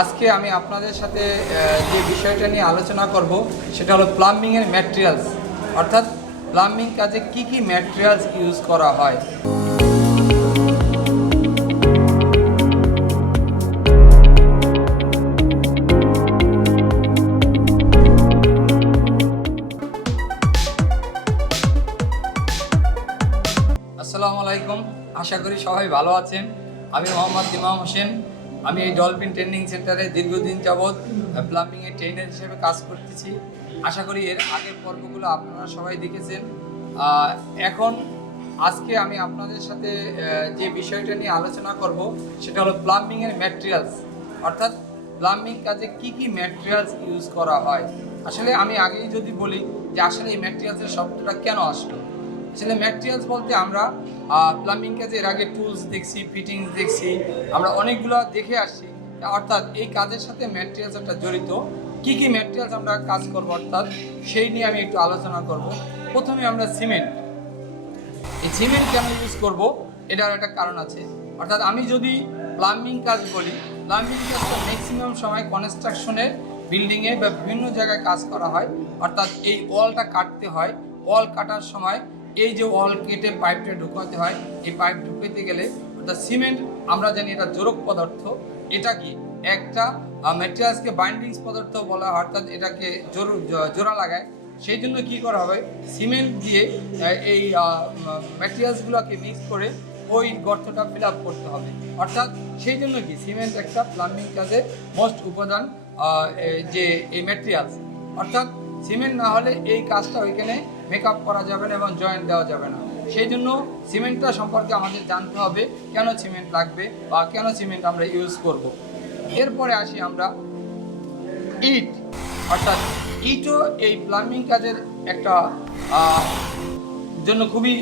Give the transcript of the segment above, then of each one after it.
আজকে আমি আপনাদের সাথে যে বিষয়টা নিয়ে আলোচনা করব সেটা হলো প্লাম্বিংয়ের ম্যাটেরিয়ালস, অর্থাৎ প্লাম্বিং কাজে কি কি ম্যাটেরিয়ালস ইউজ করা হয়। আসসালামু আলাইকুম, আশা করি সবাই ভালো আছেন। আমি মোহাম্মদ ইমাম হোসেন। আমি এই ডলফিন ট্রেনিং সেন্টারে দীর্ঘদিন যাবৎ প্লাম্বিংয়ের ট্রেনার হিসেবে কাজ করতেছি। আশা করি এর আগের পর্বগুলো আপনারা সবাই দেখেছেন। এখন আজকে আমি আপনাদের সাথে যে বিষয়টা নিয়ে আলোচনা করব সেটা হলো প্লাম্বিংয়ের ম্যাটেরিয়ালস, অর্থাৎ প্লাম্বিং কাজে কি কি ম্যাটেরিয়ালস ইউজ করা হয়। আসলে আমি আগেই যদি বলি যে আসলে এই ম্যাটেরিয়ালসের শব্দটা কেন আসলো। আসলে ম্যাটেরিয়ালস বলতে আমরা প্লাম্বিং কাজে এর আগে টুলস দেখছি, ফিটিংস দেখছি, আমরা অনেকগুলো দেখে আসছি। অর্থাৎ এই কাজের সাথে ম্যাটেরিয়ালস একটা জড়িত, কি কি ম্যাটেরিয়ালস আমরা কাজ করব অর্থাৎ সেই নিয়ে আমি একটু আলোচনা করব। প্রথমে আমরা সিমেন্ট। এই সিমেন্ট কেন ইউজ করব এটার একটা কারণ আছে। অর্থাৎ আমি যদি প্লাম্বিং কাজ বলি, প্লাম্বিং কাজটা ম্যাক্সিমাম সময় কনস্ট্রাকশনের বিল্ডিংয়ে বা বিভিন্ন জায়গায় কাজ করা হয়। অর্থাৎ এই ওয়ালটা কাটতে হয়, ওয়াল কাটার সময় এই যে ওয়াল কেটে পাইপটা ঢুকাতে হয়, এই পাইপ ঢুকাতে গেলে অর্থাৎ সিমেন্ট আমরা জানি এটা জোরক পদার্থ। এটা কি একটা ম্যাটেরিয়ালসকে বাইন্ডিংস পদার্থ বলা হয়, অর্থাৎ এটাকে জোড়া লাগায়। সেই জন্য কী করা হবে, সিমেন্ট দিয়ে এই ম্যাটেরিয়ালসগুলোকে মিক্স করে ওই গর্তটা ফিল আপ করতে হবে। অর্থাৎ সেই জন্য কি সিমেন্ট একটা প্লাম্বিং কাজে মোস্ট উপাদান যে এই ম্যাটেরিয়ালস। অর্থাৎ সিমেন্ট না হলে এই কাজটা ওইখানে মেকআপ করা যাবে না এবং জয়েন্ট দেওয়া যাবে না। সেই জন্য সিমেন্টটা সম্পর্কে আমাদের জানতে হবে, কেন সিমেন্ট লাগবে বা কেন সিমেন্ট আমরা ইউজ করব। এরপরে আসি আমরা ইট, অর্থাৎ ইটও এই প্লাম্বিং কাজের একটা জন্য খুবই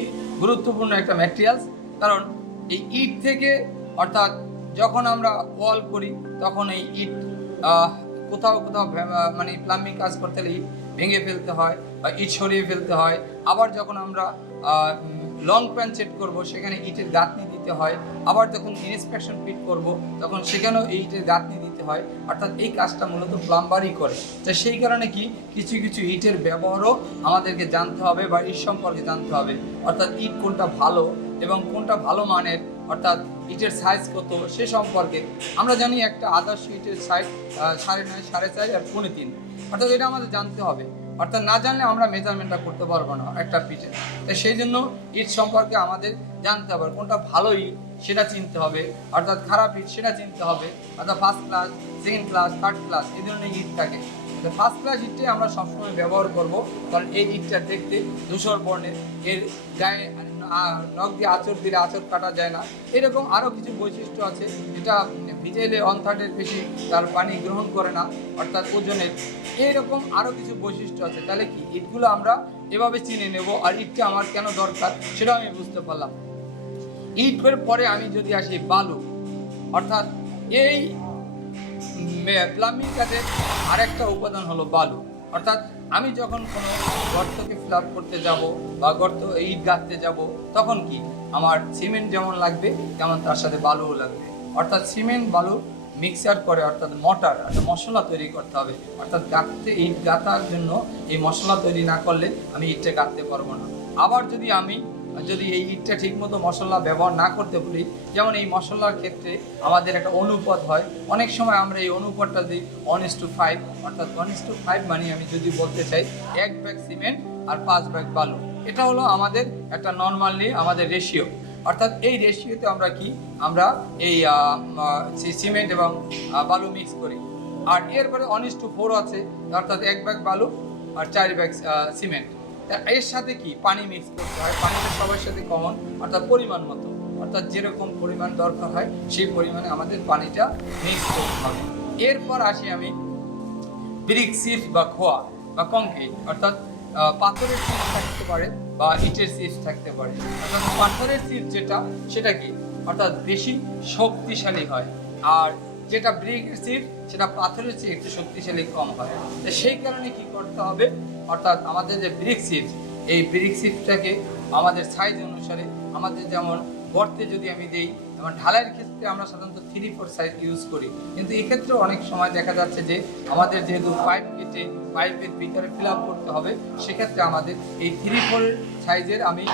গুরুত্বপূর্ণ একটা ম্যাটেরিয়ালস। কারণ এই ইট থেকে অর্থাৎ যখন আমরা ওয়াল করি তখন এই ইট কোথাও কোথাও মানে প্লাম্বিং কাজ করতে হলে ইট ভেঙে ফেলতে হয় বা ইট সরিয়ে ফেলতে হয়। আবার যখন আমরা লং প্যান সেট করবো সেখানে ইটের গাঁথনি দিতে হয়। আবার যখন ইন্সপেকশন ফিট করব তখন সেখানেও এই ইটের গাঁথনি দিতে হয়। অর্থাৎ এই কাজটা মূলত প্লাম্বারই করে। তো সেই কারণে কি কিছু কিছু ইটের ব্যবহারও আমাদেরকে জানতে হবে বা ইট সম্পর্কে জানতে হবে। অর্থাৎ ইট কোনটা ভালো এবং কোনটা ভালো মানের, অর্থাৎ ইটের সাইজ কত সে সম্পর্কে আমরা জানি। একটা আদর্শ ইটের সাইজ 9.5, 4.5 আর 3.5, অর্থাৎ এটা আমাদের জানতে হবে। অর্থাৎ না জানলে আমরা মেজারমেন্টটা করতে পারবো না একটা পিঠে। তাই সেই জন্য ইট সম্পর্কে আমাদের জানতে হবে, কোনটা ভালো ইট সেটা চিনতে হবে, অর্থাৎ খারাপ ইট সেটা চিনতে হবে। অর্থাৎ first class, second class, third class এই ধরনের ইট থাকে। ফার্স্ট ক্লাস ইটটাই আমরা সবসময় ব্যবহার করব, কারণ এই ইটটা দেখতে ধূসর বর্ণের, এর গায়ে নখ দিয়ে আঁচড় দিলে আঁচড় কাটা যায় না। এরকম আরও কিছু বৈশিষ্ট্য আছে, যেটা ভিজাইলে 1/3 বেশি তার পানি গ্রহণ করে না, অর্থাৎ ওজনের। এইরকম আরও কিছু বৈশিষ্ট্য আছে। তাহলে কি ইটগুলো আমরা এভাবে চিনে নেব, আর ইটটা আমার কেন দরকার সেটাও আমি বুঝতে পারলাম। ইটের পরে আমি যদি আসি বালু, অর্থাৎ এই প্লাম্বিং কাজের আরেকটা উপাদান হলো বালু। অর্থাৎ আমি যখন কোনো গর্তকে ফিল আপ করতে যাব বা গর্ত ইট গাঁথতে যাব তখন কি আমার সিমেন্ট যেমন লাগবে তেমন তার সাথে বালুও লাগবে। অর্থাৎ সিমেন্ট বালু মিক্সার করে, অর্থাৎ মশলা তৈরি করতে হবে। অর্থাৎ ইট গাঁথার জন্য এই মশলা তৈরি না করলে আমি ইটটা গাঁথতে পারবো না। আবার যদি এই ইটটা ঠিকমতো মশলা ব্যবহার না করতে বলি, যেমন এই মশলার ক্ষেত্রে আমাদের একটা অনুপাত হয়। অনেক সময় আমরা এই অনুপাতটা দিই 1:5, অর্থাৎ 1:5 মানে আমি যদি বলতে চাই 1 ব্যাগ সিমেন্ট আর 5 ব্যাগ বালু। এটা হলো আমাদের একটা নর্মালি আমাদের রেশিও। অর্থাৎ এই রেশিওতে আমরা এই সিমেন্ট এবং বালু মিক্স করি। আর এরপরে 1:4 আছে, অর্থাৎ 1 ব্যাগ বালু আর 4 ব্যাগ সিমেন্ট। এর সাথে কি পানি মিক্স করতে হয়। পানিটা সবার সাথে কমন, অর্থাৎ পরিমাণ মতো, অর্থাৎ যেরকম পরিমাণ দরকার হয় সেই পরিমাণে আমাদের পানিটা মিক্স করতে হবে। এরপর আসি আমি ব্রিক চিপস বা খোয়া বা কংক্রিট, অর্থাৎ পাথরের চিপস থাকতে পারে বা ইটের চিপস থাকতে পারে। অর্থাৎ পাথরের চিপস সেটা কি অর্থাৎ বেশি শক্তিশালী হয়, আর যেটা ব্রিকের চিপস সেটা পাথরের চেয়ে একটু শক্তিশালী কম হয়। তো সেই কারণে কি করতে হবে, অর্থাৎ আমাদের যে ব্রিক চিপস, এই ব্রিক চিপসটাকে আমাদের সাইজ অনুসারে, আমাদের যেমন গর্তে যদি আমি দিই এবং ঢালাইয়ের ক্ষেত্রে আমরা সাধারণত 3-4 সাইজ ইউজ করি, কিন্তু এক্ষেত্রে অনেক সময় দেখা যাচ্ছে যে আমাদের যেহেতু পাইপ কেটে পাইপের ভিতরে ফিল আপ করতে হবে, সেক্ষেত্রে আমাদের এই 3-4 সাইজের আমি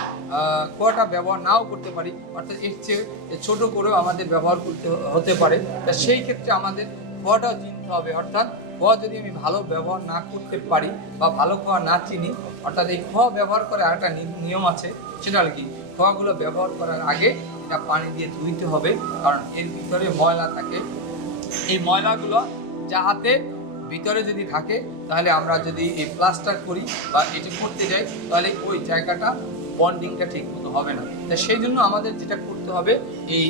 খোয়াটা ব্যবহার নাও করতে পারি, অর্থাৎ এর চেয়ে ছোটো করেও আমাদের ব্যবহার করতে হতে পারে। তা সেই ক্ষেত্রে আমাদের খোয়াটাও চিনতে হবে, অর্থাৎ খোয়া যদি আমি ভালো ব্যবহার না করতে পারি বা ভালো খোয়া না চিনি, অর্থাৎ এই খোয়া ব্যবহার করার একটা নিয়ম আছে, সেটা হলো কি, খোয়াগুলো ব্যবহার করার আগে এটা পানি দিয়ে ধুইতে হবে, কারণ এর ভিতরে ময়লা থাকে। এই ময়লাগুলো যাহাতে ভিতরে যদি থাকে, তাহলে আমরা যদি এই প্লাস্টার করি বা এটি করতে যাই, তাহলে ওই জায়গাটা বন্ডিংটা ঠিক মতো হবে না। তাই সেই জন্য আমাদের যেটা করতে হবে, এই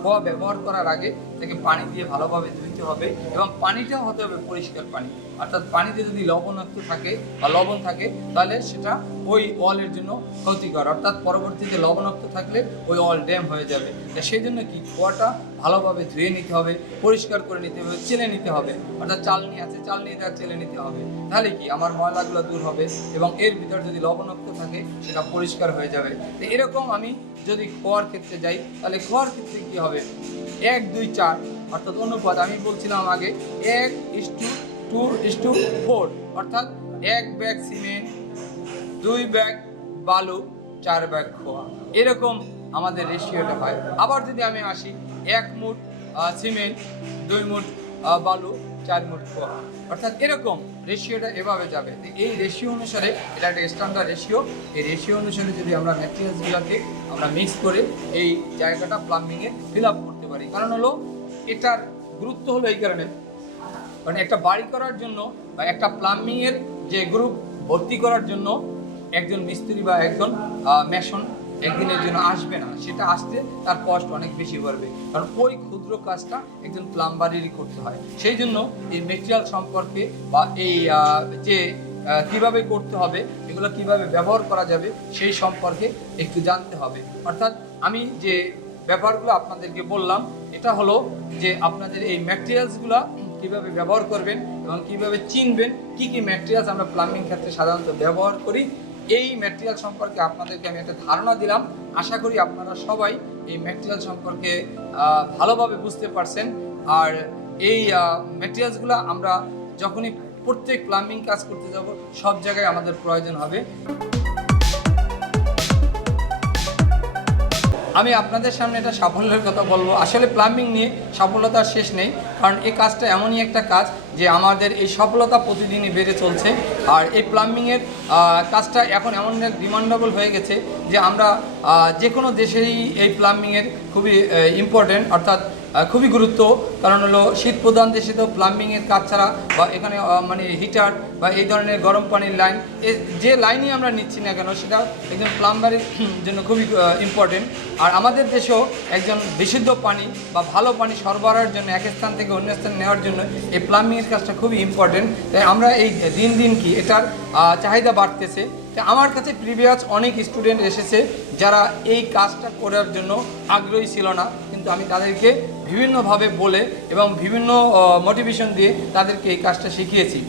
খোয়া ব্যবহার করার আগে তাকে পানি দিয়ে ভালোভাবে ধুইতে হবে, এবং পানিটাও হতে হবে পরিষ্কার পানি, অর্থাৎ পানিতে যদি লবণাক্ত থাকে বা লবণ থাকে, তাহলে সেটা ওই ওয়ালের জন্য ক্ষতিকর, অর্থাৎ পরবর্তীতে লবণাক্ত থাকলে ওই ওয়াল ড্যাম হয়ে যাবে। তাই সেই জন্য কি, খোয়াটা ভালোভাবে ধুয়ে নিতে হবে, পরিষ্কার করে নিতে হবে, চেলে নিতে হবে, অর্থাৎ চালনি আছে চালনিটা চেলে নিতে হবে, তাহলে কি আমার ময়লাগুলো দূর হবে এবং এর ভিতর যদি লবণাক্ত থাকে সেটা পরিষ্কার হয়ে যাবে। তো এরকম আমি যদি খোয়ার ক্ষেত্রে যাই, তাহলে খোয়ার ক্ষেত্রে কী হবে, 1-2-4 অর্থাৎ অনুপাত আমি বলছিলাম আগে 1:2:4, অর্থাৎ 1 ব্যাগ সিমেন্ট, 2 ব্যাগ বালু, 4 ব্যাগ খোয়া, এরকম আমাদের রেশিওটা হয়। আবার যদি আমি আসি 1 মুঠ সিমেন্ট, 2 মুঠ বালু, 4 মুঠ খোয়া, অর্থাৎ এরকম রেশিওটা এভাবে যাবে। এই রেশিও অনুসারে এটা একটা স্ট্যান্ডার্ড রেশিও, এই রেশিও অনুসারে যদি আমরা ম্যাটেরিয়ালসগুলোকে আমরা মিক্স করে এই জায়গাটা প্লাম্বিংয়ে ফিল আপ করতে পারি। কারণ হলো এটার গুরুত্ব হলো এই কারণে, কারণ একটা বাড়ি করার জন্য বা একটা প্লাম্বিংয়ের যে গ্রুপ ভর্তি করার জন্য একজন মিস্ত্রি বা একজন মেশন একদিনের জন্য আসবে না, সেটা আসতে তার কষ্ট অনেক বেশি বাড়বে, কারণ ওই ক্ষুদ্র কাজটা একজন প্লাম্বারেরই করতে হয়। সেই জন্য এই মেটেরিয়াল সম্পর্কে বা এই যে কিভাবে করতে হবে, এগুলো কিভাবে ব্যবহার করা যাবে সেই সম্পর্কে একটু জানতে হবে। অর্থাৎ আমি যে ব্যাপারগুলো আপনাদেরকে বললাম, এটা হলো যে আপনাদের এই ম্যাটেরিয়ালসগুলো কিভাবে ব্যবহার করবেন এবং কিভাবে চিনবেন কি কি ম্যাটেরিয়ালস আমরা প্লাম্বিং ক্ষেত্রে সাধারণত ব্যবহার করি। এই ম্যাটেরিয়াল সম্পর্কে আপনাদেরকে আমি একটা ধারণা দিলাম। আশা করি আপনারা সবাই এই ম্যাটেরিয়াল সম্পর্কে ভালোভাবে বুঝতে পারছেন। আর এই ম্যাটেরিয়ালসগুলো আমরা যখনই প্রত্যেক প্লাম্বিং কাজ করতে যাব, সব জায়গায় আমাদের প্রয়োজন হবে। আমি আপনাদের সামনে একটা সাফল্যের কথা বলবো। আসলে প্লাম্বিং নিয়ে সফলতার শেষ নেই, কারণ এই কাজটা এমনই একটা কাজ যে আমাদের এই সফলতা প্রতিদিনই বেড়ে চলছে। আর এই প্লাম্বিংয়ের কাজটা এখন এমন এক ডিমান্ডেবল হয়ে গেছে যে আমরা যে কোনো দেশেই এই প্লাম্বিংয়ের খুবই ইম্পর্টেন্ট, অর্থাৎ খুবই গুরুত্ব। কারণ হলো শীত প্রধান দেশে তো প্লাম্বিংয়ের কাজ ছাড়া বা এখানে মানে হিটার বা এই ধরনের গরম পানির লাইন, যে লাইনই আমরা নিচ্ছি না কেন, সেটা একজন প্লাম্বারের জন্য খুবই ইম্পর্টেন্ট। আর আমাদের দেশেও একজন বিশুদ্ধ পানি বা ভালো পানি সরবরাহের জন্য এক স্থান থেকে অন্য স্থানে নেওয়ার জন্য এই প্লাম্বিংয়ের কাজটা খুবই ইম্পর্টেন্ট। তাই আমরা এই দিন দিন কি এটার চাহিদা বাড়তেছে। তো আমার কাছে প্রিভিয়াস অনেক স্টুডেন্ট এসেছে যারা এই কাজটা করার জন্য আগ্রহী ছিল না, কিন্তু আমি তাদেরকে বিভিন্নভাবে বলে এবং বিভিন্ন মোটিভেশন দিয়ে তাদেরকে এই কাজটা শিখিয়েছি।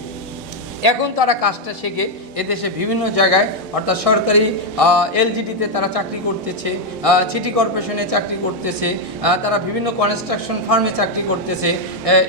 এখন তারা কাজটা শিখে এদেশে বিভিন্ন জায়গায়, অর্থাৎ সরকারি এলজিডিতে তারা চাকরি করতেছে, সিটি কর্পোরেশনে চাকরি করতেছে, তারা বিভিন্ন কনস্ট্রাকশন ফার্মে চাকরি করতেছে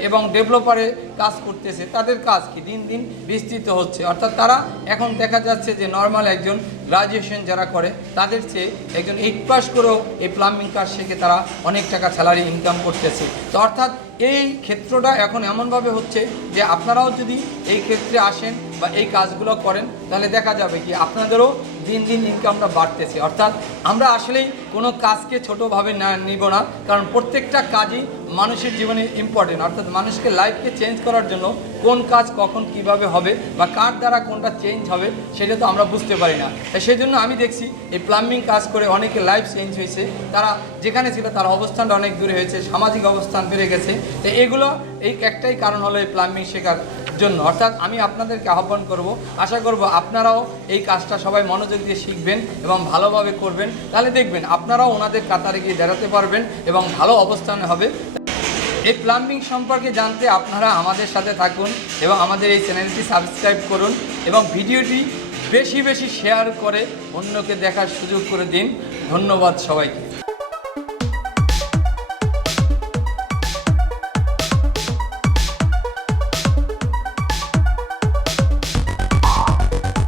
এবং ডেভেলপারে কাজ করতেছে। তাদের কাজ কি দিন দিন বিস্তৃত হচ্ছে, অর্থাৎ তারা এখন দেখা যাচ্ছে যে নর্মাল একজন গ্রাজুয়েশন যারা করে তাদের চেয়ে একজন 8 পাস করেও এই প্লাম্বিং কাজ শিখে তারা অনেক টাকা স্যালারি ইনকাম করতেছে। তো অর্থাৎ এই ক্ষেত্রটা এখন এমনভাবে হচ্ছে যে আপনারাও যদি এই ক্ষেত্রে আসেন বা এই কাজগুলো করেন, তাহলে দেখা যাবে কি আপনাদেরও দিন দিন ইনকামটা বাড়তেছে। অর্থাৎ আমরা আসলেই কোনো কাজকে ছোটোভাবে নিব না, কারণ প্রত্যেকটা কাজই মানুষের জীবনে ইম্পর্টেন্ট। অর্থাৎ মানুষকে লাইফকে চেঞ্জ করার জন্য কোন কাজ কখন কিভাবে হবে বা কার দ্বারা কোনটা চেঞ্জ হবে সেটা তো আমরা বুঝতে পারি না। সেই জন্য আমি দেখছি এই প্লাম্বিং কাজ করে অনেকে লাইফ চেঞ্জ হয়েছে, তারা যেখানে ছিল তার অবস্থানটা অনেক দূরে হয়েছে, সামাজিক অবস্থান বেড়ে গেছে। তো এগুলো এই একটাই কারণ হলো এই প্লাম্বিং শেখার জন্য। অর্থাৎ আমি আপনাদেরকে আহ্বান করব, আশা করব আপনারাও এই কাজটা সবাই মনোযোগ দিয়ে শিখবেন এবং ভালোভাবে করবেন, তাহলে দেখবেন আপনারাও ওনাদের কাতারে গিয়ে দাঁড়াতে পারবেন এবং ভালো অবস্থানে হবে। এই প্লাম্বিং সম্পর্কে জানতে আপনারা আমাদের সাথে থাকুন এবং আমাদের এই চ্যানেলটি সাবস্ক্রাইব করুন এবং ভিডিওটি বেশি বেশি শেয়ার করে অন্যকে দেখার সুযোগ করে দিন। ধন্যবাদ সবাইকে।